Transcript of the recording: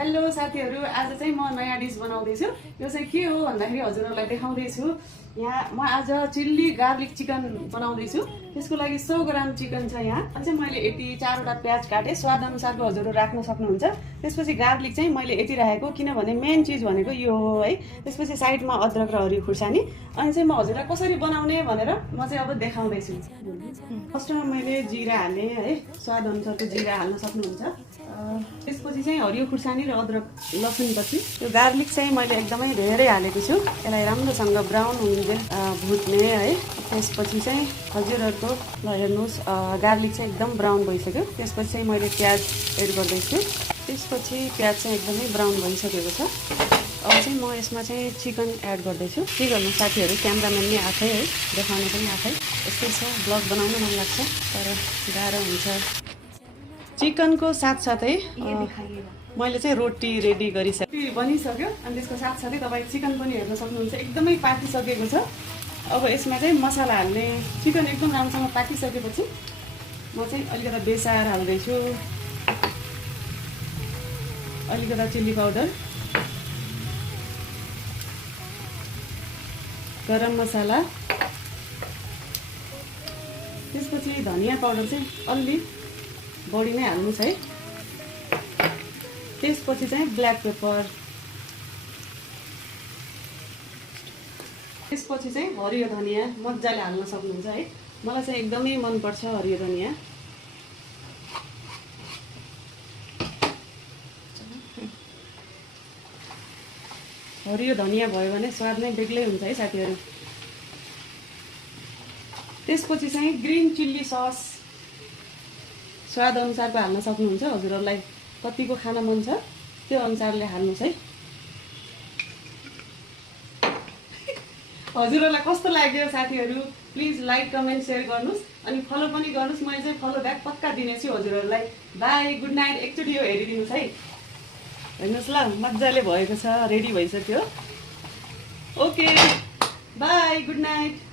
Hello साथीहरु, आज चाहिँ म नयाँ डिस बनाउँदैछु। यो चाहिँ के हो भन्दाखेरि हजुरहरुलाई देखाउँदैछु। यहाँ म आज चिल्ली गार्लिक चिकन बनाउँदैछु। त्यसको लागि 100 ग्राम चिकन छ यहाँ। अनि चाहिँ मैले यति 4वटा प्याज काटे, स्वाद अनुसारको हजुरहरु राख्न सक्नुहुन्छ। त्यसपछि गार्लिक चाहिँ मैले यति राखेको किनभने मेन चीज भनेको यो हो है। त्यसपछि साइडमा अदरक र हरियो खुर्सानी। अनि चाहिँ म हजुरलाई कसरी बनाउने भनेर म चाहिँ अब देखाउँदैछु। फर्स्टमा मैले जिरा हाले है, स्वाद अनुसारको जिरा हाल्न सक्नुहुन्छ। त्यसपछि चाहिँ हरियो खुर्सानी र अदरक लसुन पछि यो गार्लिक चाहिँ मैले एकदमै धेरै हालेको छु। यसलाई राम्रोसँग ब्राउन हुनुन्जेल भुट्ने है। त्यसपछि चाहिँ हजुरहरुको ल हेर्नुस्, गार्लिक चाहिँ एकदम ब्राउन भइसक्यो। त्यसपछि चाहिँ मैले प्याज एड गर्दैछु। त्यसपछि प्याज चाहिँ एकदमै ब्राउन भइसकेको छ। अब चाहिँ म यसमा चाहिँ चिकन एड गर्दैछु। के गर्नु साथीहरु, क्यामेराम्यान नि आफै है, देखाउने पनि आफै। यस्तै छ, ब्लग बनाउन मन लाग्छ तर गाह्रो हुन्छ। चिकनको साथसाथै मैले चाहिँ रोटी रेडी गरिसकेँ, बनिसक्यो। अनि त्यसको साथसाथै तपाईँ चिकन पनि हेर्न सक्नुहुन्छ, एकदमै पाकिसकेको छ। अब यसमा चाहिँ मसला हाल्ने। चिकन एकदम राम्रोसँग पाकिसकेपछि म चाहिँ अलिकति बेसार हाल्दैछु, अलिकति चिल्ली पाउडर, गरम मसला, त्यसपछि धनिया पाउडर चाहिँ अलि बढी नै हाल्नुस् है। त्यसपछि चाहिँ ब्ल्याक पेपर, त्यसपछि चाहिँ हरियो धनिया मजाले हाल्न सक्नुहुन्छ है। मलाई चाहिँ एकदमै मन पर्छ हरियो धनिया। हरियो धनिया भयो भने स्वाद नै बेग्लै हुन्छ है साथीहरु। त्यसपछि चाहिँ ग्रीन चिल्ली सस स्वाद अनुसारको हाल्न सक्नुहुन्छ। हजुरहरुलाई कतिको खान मन छ त्यो अनुसारले हाल्नुस् है। हजुरहरुलाई कस्तो लाग्यो साथीहरु, प्लिज लाइक कमेन्ट शेयर गर्नुस् अनि फलो पनि गर्नुस्। मैले चाहिँ फलो ब्याक पक्का दिनेछु हजुरहरुलाई। By, good night. एकचोटी यो हेरिदिनुस् है। हेर्नुस् ल, मजाले भएको छ, रेडी भइसक्यो। Okay, bye, good night.